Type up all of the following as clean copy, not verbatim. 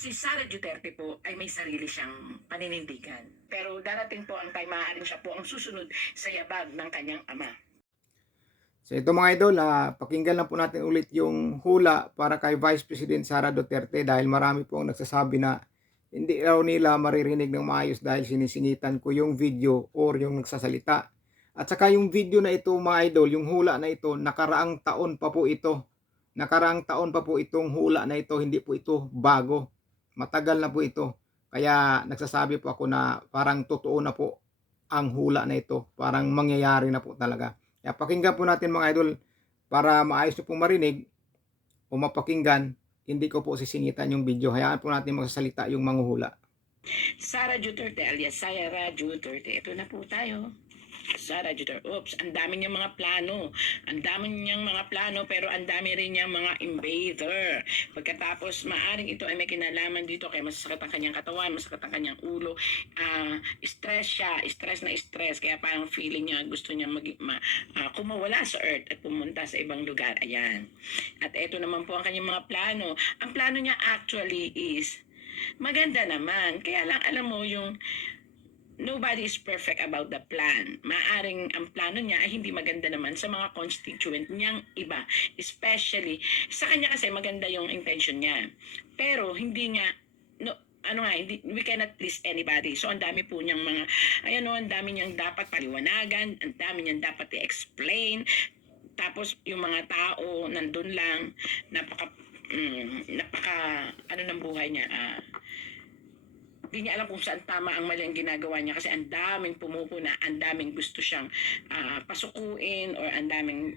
Si Sara Duterte po ay may sarili siyang paninindigan. Pero darating po ang time maaaring siya po ang susunod sa yabag ng kanyang ama. So ito mga idol, pakinggan lang po natin ulit yung hula para kay Vice President Sara Duterte dahil marami po ang nagsasabi na hindi raw nila maririnig ng maayos dahil sinisingitan ko yung video or yung nagsasalita. At saka yung video na ito mga idol, yung hula na ito, nakaraang taon pa po ito. Nakaraang taon pa po itong hula na ito, hindi po ito bago. Matagal na po ito. Kaya nagsasabi po ako na parang totoo na po ang hula na ito. Parang mangyayari na po talaga. Kaya pakinggan po natin mga idol para maayos nyo pong marinig o mapakinggan. Hindi ko po sisingitan yung video. Hayaan po natin magsasalita yung manguhula. Sara Duterte alias Sara Duterte. Ito na po tayo. Sara Duterte. Oops, ang dami niyang mga plano. Ang dami niyang mga plano pero ang dami rin niyang mga invader. Pagkatapos, maaring ito ay may kinalaman dito kaya masakit ang kanyang katawan, masakit ang kanyang ulo. Stress siya, stress na stress. Kaya parang feeling niya, gusto niya kumawala sa earth at pumunta sa ibang lugar. Ayan. At ito naman po ang kanyang mga plano. Ang plano niya actually is maganda naman. Kaya lang alam mo yung nobody is perfect about the plan. Maaring ang plano niya ay hindi maganda naman sa mga constituent niyang iba. Especially, sa kanya kasi maganda yung intention niya. Pero hindi niya, we cannot please anybody. So, ang dami po niyang mga, ang dami niyang dapat paliwanagan, ang dami niyang dapat i-explain. Tapos, yung mga tao, nandun lang, ano ng buhay niya, hindi niya alam kung saan tama ang mali ang ginagawa niya kasi ang daming pumupuna, ang daming gusto siyang pasukuin or ang daming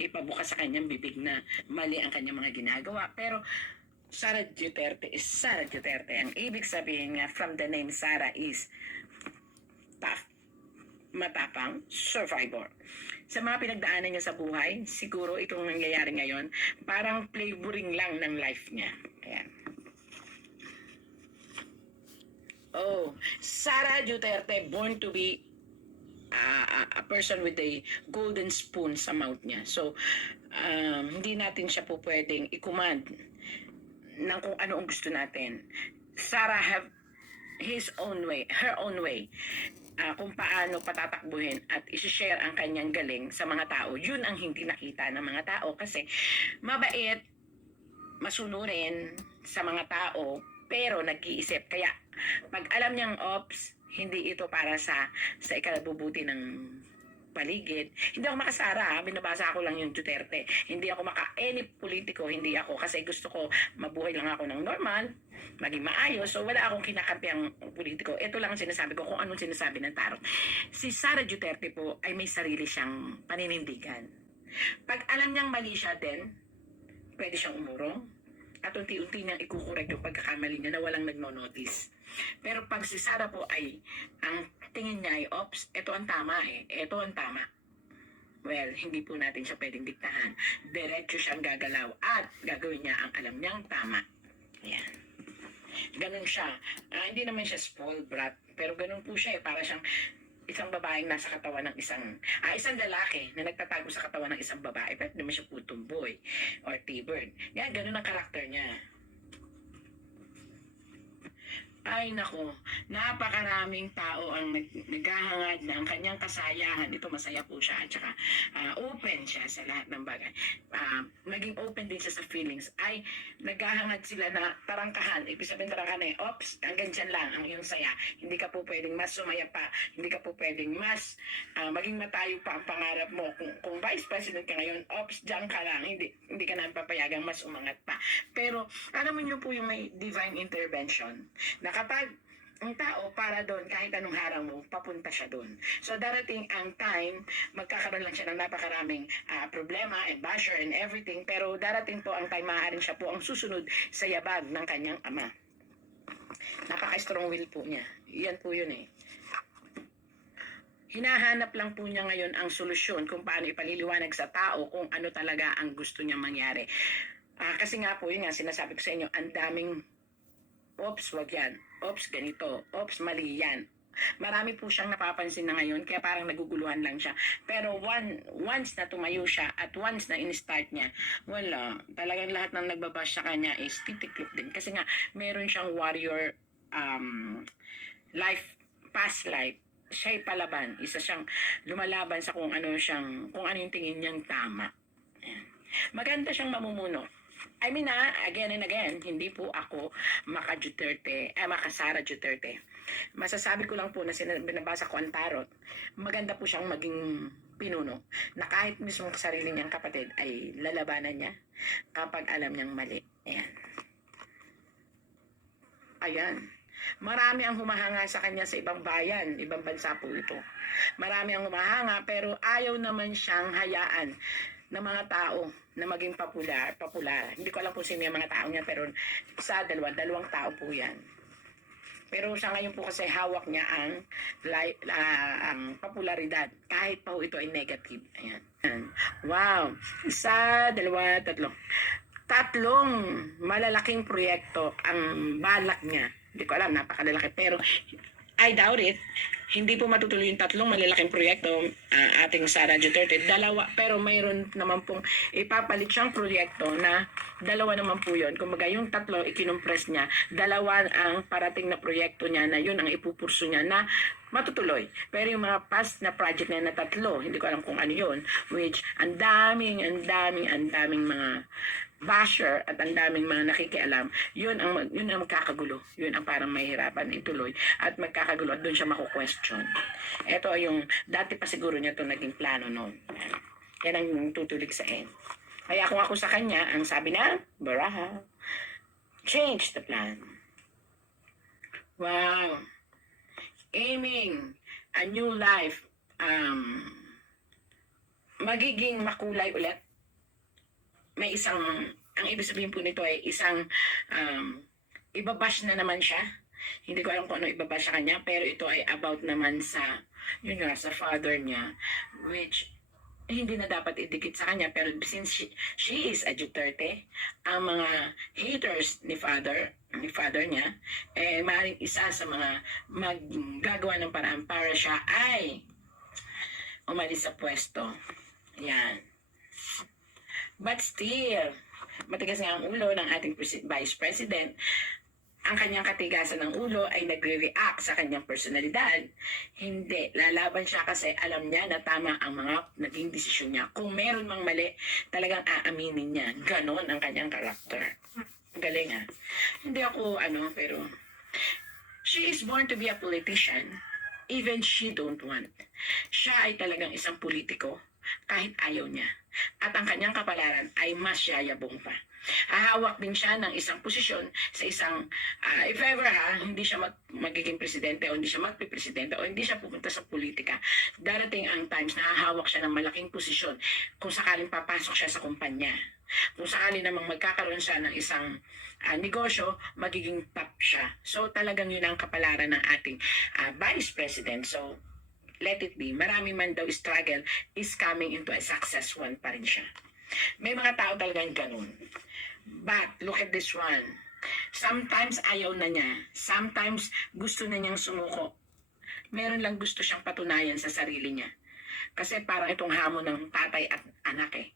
ipabukas sa kanyang bibig na mali ang kanyang mga ginagawa. Pero Sara Duterte is Sara Duterte. Ang ibig sabihin nga from the name Sara is tough, matapang, survivor. Sa mga pinagdaanan niya sa buhay, siguro itong nangyayari ngayon, parang flavoring lang ng life niya. Ayan. Oh, Sara Duterte, born to be a person with a golden spoon sa mouth niya. So, hindi natin siya po pwedeng i-command ng kung ano ang gusto natin. Sara have his own way, her own way, kung paano patatakbuhin at isi-share ang kanyang galing sa mga tao. Yun ang hindi nakita ng mga tao kasi mabait, masunurin sa mga tao, pero nag-iisip. Kaya pag alam niyang ops, hindi ito para sa ikalabubuti ng paligid. Hindi ako makasara, binabasa ko lang yung Duterte. Hindi ako any politiko, hindi ako. Kasi gusto ko, mabuhay lang ako ng normal, maging maayos. So wala akong kinakampi ang politiko. Ito lang ang sinasabi ko kung anong sinasabi ng tarot. Si Sara Duterte po ay may sarili siyang paninindigan. Pag alam niyang mali siya din, pwede siyang umurong at unti-unti niyang ikukorek yung pagkakamali niya na walang nagno-notice. Pero pag si Sara po ay, ang tingin niya ay, ops, ito ang tama ito ang tama. Well, hindi po natin siya pwedeng diktahan. Diretso siyang gagalaw at gagawin niya ang alam niyang tama. Ayan. Ganun siya. Hindi naman siya spoiled brat, pero ganun po siya para siyang isang babaeng nasa katawan ng isang lalaki na nagtatago sa katawan ng isang babae, pero naman siya po tomboy or T-bird. Yan, ganun ang karakter niya. Ay nako, napakaraming tao ang naghahangad na ang kanyang kasayahan. Ito masaya po siya at saka open siya sa lahat ng bagay. Naging open din siya sa feelings. Ay naghahangad sila na tarangkahan. Ibig sabihin tarangkahan eh, ops, hanggang dyan lang ang iyong saya. Hindi ka po pwedeng mas sumaya pa. Hindi ka po pwedeng mas maging matayo pa ang pangarap mo. Kung vice president ka ngayon, ops, dyan ka lang. Hindi ka na papayagang mas umangat pa. Pero alam mo niyo po yung may divine intervention na kapag ang tao para doon, kahit anong harang mo, papunta siya doon. So darating ang time, magkakaroon lang siya ng napakaraming problema and basher and everything, pero darating po ang time, maaaring siya po ang susunod sa yabag ng kanyang ama. Napaka-strong will po niya. Yan po yun eh. Hinahanap lang po niya ngayon ang solusyon kung paano ipaliliwanag sa tao kung ano talaga ang gusto niya mangyari. Kasi nga po yun nga, sinasabi ko sa inyo, ang daming ops, wag yan. Ops, ganito. Ops, mali yan. Marami po siyang napapansin na ngayon, kaya parang naguguluhan lang siya. Pero once na tumayo siya at once na in-start niya, wala. Talagang lahat ng nagbabash sa kanya is titiklop din. Kasi nga, meron siyang warrior life, past life. Siya'y palaban. Isa siyang lumalaban sa kung ano yung tingin niyang tama. Ayan. Maganda siyang mamumuno. I mean again and again, hindi po ako maka Sara Duterte. Masasabi ko lang po na binabasa ko ang tarot, maganda po siyang maging pinuno na kahit mismo sarili niyang kapatid ay lalabanan niya kapag alam niyang mali. Ayan. Ayan. Marami ang humahanga sa kanya sa ibang bayan, ibang bansa po ito. Marami ang humahanga pero ayaw naman siyang hayaan ng mga tao na maging popular. Hindi ko alam kung sino yung mga tao niya pero sa dalawang tao po yan. Pero sa ngayon po kasi hawak niya ang popularidad kahit pa ito ay negative. Ayan. Wow. 1, 2, 3. 3 malalaking proyekto ang balak niya. Hindi ko alam, napakalalaki. Pero I doubt it. Hindi po matutuloy yung 3 malalaking proyekto ating Sara Duterte. 2, pero mayroon naman pong ipapalit siyang proyekto na 2 naman po yun. Kumbaga yung 3 ikinompress niya, 2 ang parating na proyekto niya na yun ang ipupurso niya na matutuloy. Pero yung mga past na project niya na 3, hindi ko alam kung ano yun, which ang daming mga basher at ang daming mga nakikialam, yun ang magkakagulo. Yun ang parang mahirapan ituloy at magkakagulo at doon siya mako-question. Ito yung, dati pa siguro niya ito naging plano noon. Yan ang tutulig sa end. Kaya kung ako sa kanya, ang sabi na, Baraha, change the plan. Wow. Aiming a new life, magiging makulay ulit. May ang ibig sabihin po nito ay isang ibabash na naman siya. Hindi ko alam kung ano ibabash sa kanya, pero ito ay about naman sa sa father niya, which hindi na dapat idikit sa kanya, pero since she is a Duterte, ang mga haters ni father niya, maaaring isa sa mga maggagawa ng paraan para siya ay umalis sa pwesto. Yan. But still, matigas nga ang ulo ng ating Vice President. Ang kanyang katigasan ng ulo ay nagre-react sa kanyang personalidad. Hindi, lalaban siya kasi alam niya na tama ang mga naging desisyon niya. Kung meron mang mali, talagang aaminin niya. Ganon ang kanyang karakter. Galing Hindi ako pero she is born to be a politician. Even she don't want. Siya ay talagang isang politiko kahit ayaw niya. At ang kanyang kapalaran ay mas yayabong pa. Hahawak din siya ng isang posisyon sa isang, if ever hindi siya magiging presidente o hindi siya magpipresidente o hindi siya pupunta sa politika, darating ang times na hahawak siya ng malaking posisyon kung sakaling papasok siya sa kumpanya. Kung sakali namang magkakaroon siya ng isang negosyo, magiging top siya. So talagang yun ang kapalaran ng ating Vice President. So let it be. Marami man daw struggle is coming into a success one pa rin siya. May mga tao talagang ganun. But look at this one. Sometimes ayaw na niya. Sometimes gusto na niyang sumuko. Meron lang gusto siyang patunayan sa sarili niya. Kasi parang itong hamon ng tatay at anak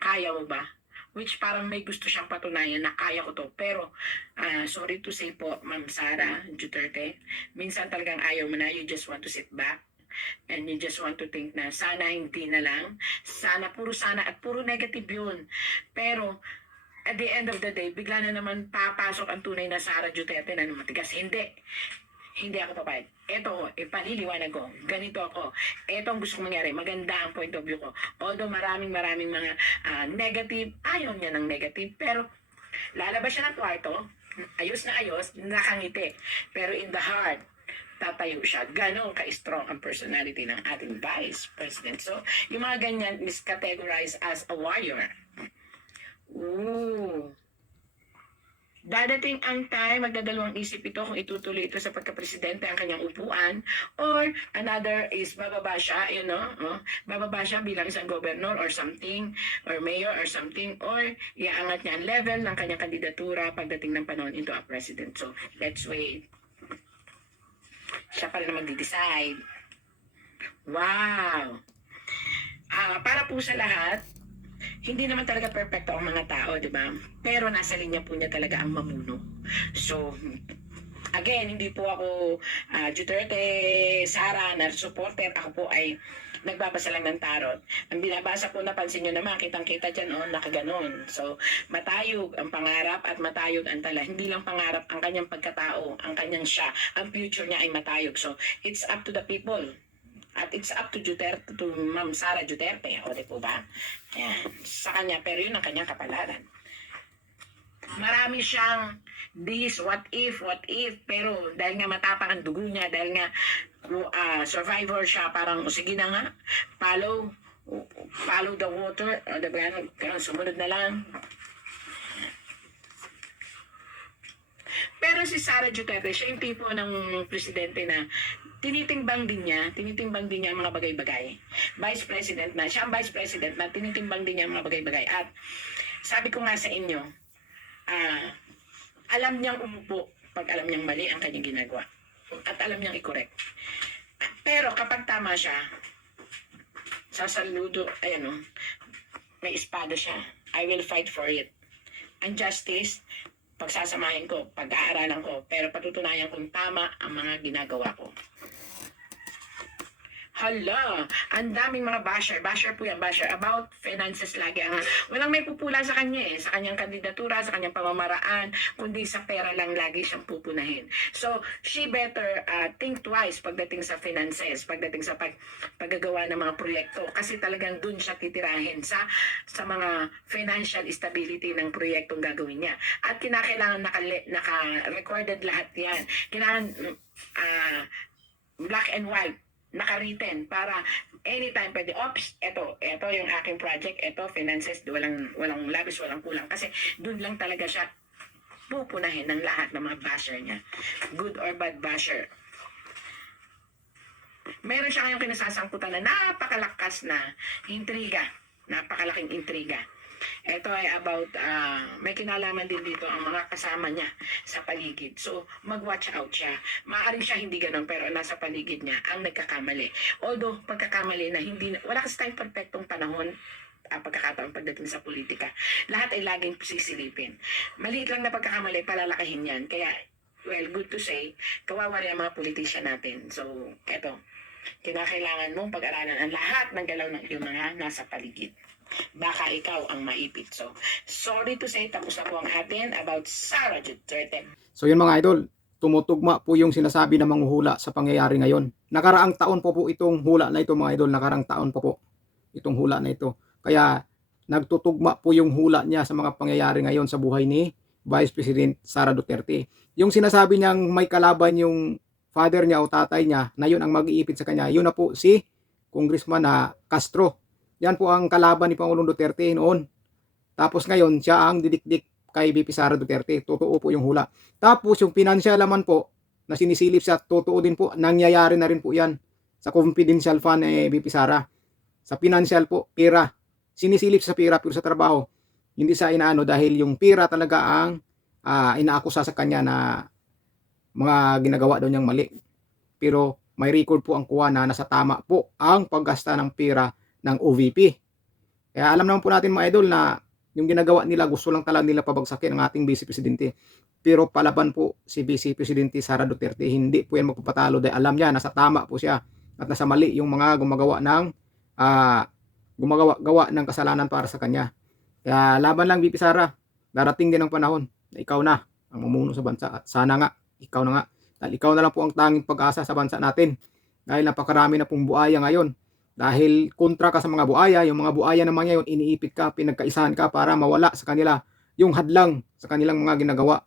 Kaya mo ba? Which parang may gusto siyang patunayan na kaya ko to. Pero, sorry to say po, Ma'am Sara Duterte, minsan talagang ayaw mo na, you just want to sit back. And you just want to think na sana hindi na lang. Sana at puro negative yun. Pero, at the end of the day, bigla na naman papasok ang tunay na Sara Duterte na matigas. Hindi ako papayag. Ito, ipaniliwanag ko. Ganito ako. Ito ang gusto kong mangyari. Maganda ang point of view ko. Although maraming mga negative, ayaw niya ng negative. Pero lalabas siya ng kwarto, ayos, nakangiti. Pero in the heart, tatayo siya. Ganon ka-strong ang personality ng ating Vice President. So, yung mga ganyan is categorized as a warrior. Ooh. Dadating ang time, magdadalawang isip ito kung itutuloy ito sa pagka-presidente ang kanyang upuan, or another is bababa siya, bababa siya bilang isang governor or something, or mayor or something, or iaangat niya ang level ng kanyang kandidatura pagdating ng panahon into a president. So, let's wait. Siya pa rin ang magde-decide. Wow! Para po sa lahat, hindi naman talaga perfecto ang mga tao, di ba? Pero nasa linya po niya talaga ang mamuno. So, again, hindi po ako Duterte, Sara, na supporter. Ako po ay nagbabasa lang ng tarot. Ang binabasa po, napansin nyo naman, kitang-kita dyan, nakaganon. So, matayog ang pangarap at matayog ang tala. Hindi lang pangarap ang kanyang pagkatao, ang kanyang siya, ang future niya ay matayog. So, it's up to the people. At it's up to Duterte, to Ma'am Sara Duterte. O, di po ba? Yan. Sa kanya, pero yun ang kanyang kapalaran. Marami siyang this, what if, pero dahil nga matapang ang dugo niya, dahil nga survivor siya, parang sige na nga, follow the water, o diba, sumunod na lang. Pero si Sara Duterte, siya yung tipo ng presidente na tinitimbang din niya ang mga bagay-bagay. Vice President na, siya ang Vice President na tinitimbang din niya ang mga bagay-bagay. At sabi ko nga sa inyo, alam niyang umupo pag alam niyang mali ang kanyang ginagawa. At alam niyang i-correct. Pero kapag tama siya, sasaludo, may espada siya. I will fight for it. Ang justice, pagsasamahin ko, pag-aaralan ko, pero patutunayan kung tama ang mga ginagawa ko. Hala, ang daming mga basher po yan, about finances lagi. Walang may pupula sa kanya sa kanyang kandidatura, sa kanyang pamamaraan, kundi sa pera lang lagi siyang pupunahin. So, she better think twice pagdating sa finances, pagdating sa paggagawa ng mga proyekto, kasi talagang dun siya titirahin sa mga financial stability ng proyektong gagawin niya. At kinakailangan naka-recorded lahat yan. Kailangan black and white, naka-written para anytime pwede, ito yung aking project, ito finances, walang labis, walang kulang, kasi dun lang talaga siya pupunahin ng lahat ng mga basher niya, good or bad basher. Meron siya ngayong kinasasangkutan na napakalakas na intriga, napakalaking intriga. Ito ay about, may kinalaman din dito ang mga kasama niya sa paligid. So, mag-watch out siya. Maaaring siya hindi ganun, pero nasa paligid niya ang nagkakamali. Although, pagkakamali na wala kasi tayong perfectong panahon, pagkakataon pagdating sa politika. Lahat ay laging sisilipin. Maliit lang na pagkakamali, palalakahin yan. Kaya, well, good to say, kawawa rin ang mga politician natin. So, eto, kinakailangan mong pag-aralan ang lahat ng galaw ng iyong mga nasa paligid. Baka ikaw ang maipit. So, sorry to say, tapos na po ang atin about Sara Duterte. So yun mga idol, tumutugma po yung sinasabi ng manghuhula sa pangyayari ngayon. Nakaraang taon po itong hula na ito mga idol, nakaraang taon po itong hula na ito. Kaya nagtutugma po yung hula niya sa mga pangyayari ngayon sa buhay ni Vice President Sara Duterte. Yung sinasabi niyang may kalaban yung father niya o tatay niya na yun ang mag-iipit sa kanya, yun na po si Congressman Castro. Yan po ang kalaban ni Pangulong Duterte noon. Tapos ngayon, siya ang didikdik kay VP Sara Duterte. Totoo po yung hula. Tapos yung financial naman po na sinisilip siya, totoo din po, nangyayari na rin po yan sa confidential fund ni VP Sara. Sa financial po, pera. Sinisilip sa pera, pero sa trabaho. Hindi sa inaano dahil yung pera talaga ang inaakusa sa kanya na mga ginagawa daw niyang mali. Pero may record po ang kuha na nasa tama po ang paggasta ng pera ng OVP. Kaya alam naman po natin mga idol na yung ginagawa nila, gusto lang talaga nila pabagsakin ang ating Vice Presidente. Pero palaban po si Vice Presidente Sara Duterte, hindi po yan magpapatalo dahil alam niya nasa tama po siya at nasa mali yung mga gumagawa ng kasalanan para sa kanya. Kaya laban lang VP Sara, darating din ang panahon na ikaw na ang mamuno sa bansa at sana nga ikaw na nga. Dahil ikaw na lang po ang tanging pag-asa sa bansa natin. Dahil napakarami na pong buaya ngayon. Dahil kontra ka sa mga buaya, yung mga buaya naman ngayon, iniipit ka, pinagkaisahan ka para mawala sa kanila yung hadlang sa kanilang mga ginagawa.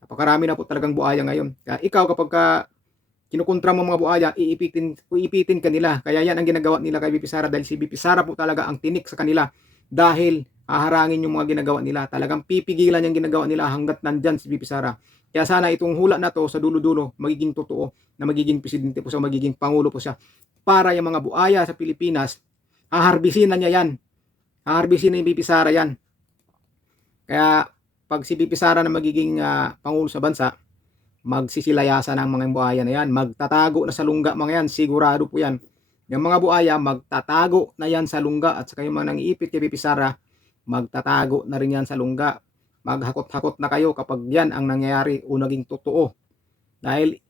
Napakarami na po talagang buaya ngayon. Kaya ikaw kapag kinukontra mo mga buaya, iipitin kanila. Kaya yan ang ginagawa nila kay VP Sara dahil si VP Sara po talaga ang tinik sa kanila dahil haharangin yung mga ginagawa nila. Talagang pipigilan yung ginagawa nila hanggat nandyan si VP Sara. Kaya sana itong hula na to sa dulo-dulo magiging totoo na magiging presidente po siya, magiging pangulo po siya. Para yung mga buaya sa Pilipinas, haharbisin na niya yan. Haharbisin na yung VP Sara yan. Kaya pag si VP Sara na magiging pangulo sa bansa, magsisilayasan ang mga buhaya na yan. Magtatago na sa lungga mga yan, sigurado po yan. Yung mga buhaya, magtatago na yan sa lungga. At saka yung mga nangiipit kay Bibi Sara, magtatago na rin yan sa lungga. Maghakot-hakot na kayo kapag yan ang nangyayari o naging totoo. Dahil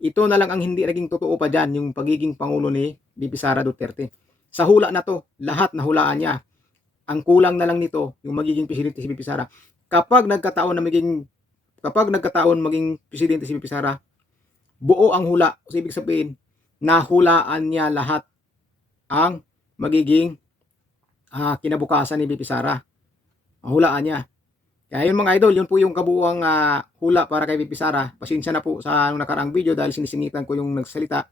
ito na lang ang hindi naging totoo pa dyan, yung pagiging Pangulo ni Bibi Sara Duterte. Sa hula na to, lahat nahulaan niya. Ang kulang na lang nito, yung magiging presidente si Bibi Sara. Kapag nagkataon maging presidente si Bibi Sara, buo ang hula. So, ibig sabihin, nahulaan niya lahat ang magiging kinabukasan ni Bibi Sara. Hulaan niya. Kaya yun mga idol, yun po yung kabuuang hula para kay Bibi Sara. Pasensya na po sa nakaraang video dahil sinisingitan ko yung nagsalita.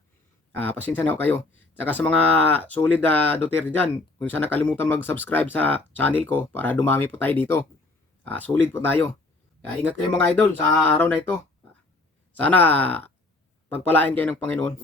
Pasensya na po kayo. Saka sa mga solid Duterte dyan, kung sana nakalimutan mag-subscribe sa channel ko para dumami po tayo dito. Solid po tayo. Kaya ingat kayo mga idol sa araw na ito. Sana pagpalain kayo ng Panginoon.